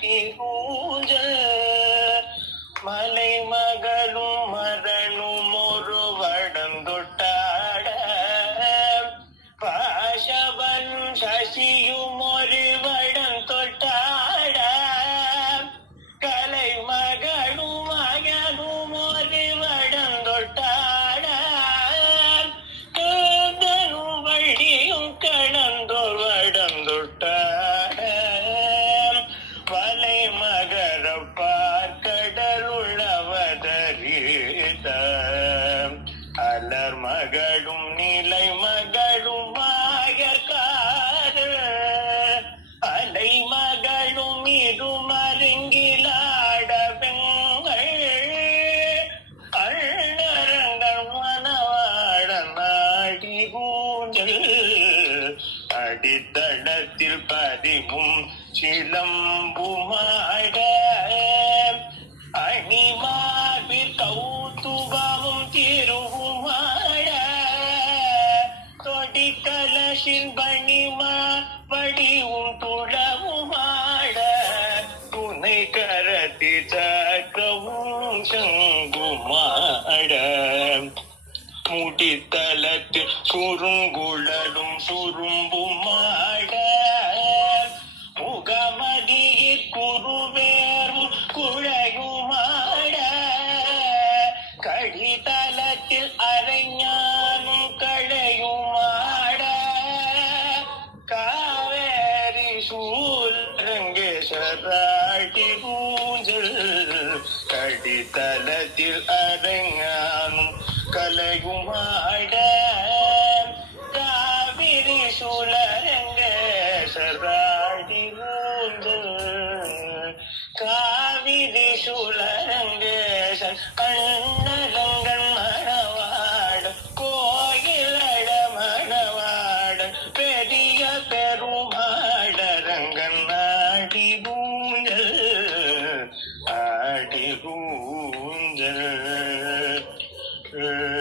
king who மகரப்பார் கடலுள்ளவதறித அலர் மகளும் நிலை மகளும் மாயக்கார அலை மகளும் இருமருங்கிலாட பெண்கள். அண்ணரங்கள் மனவாட நாடி அடித்தளத்தில் பதிவும் சிலம்புமாட அணிமார்பில் கௌதுகமும் திருவுமாட தொடி பணிமா வடிவும் துளவுமாட துணை கரத்தி சக்கவும் சங்குமாட. முடித்தலத்தில் சுருங்குழலும் சுரும்புமாட சூல் ரங்கேஸ்வராட்டி பூஞ்சல் கடித்தளத்தில் அரைஞானும் கலையுமாட காவிரி சுலரங்கேஸ்வராட்டி பூஞ்சல் காவிரி சுலரங்கேசன் அண்ணல 군대를 그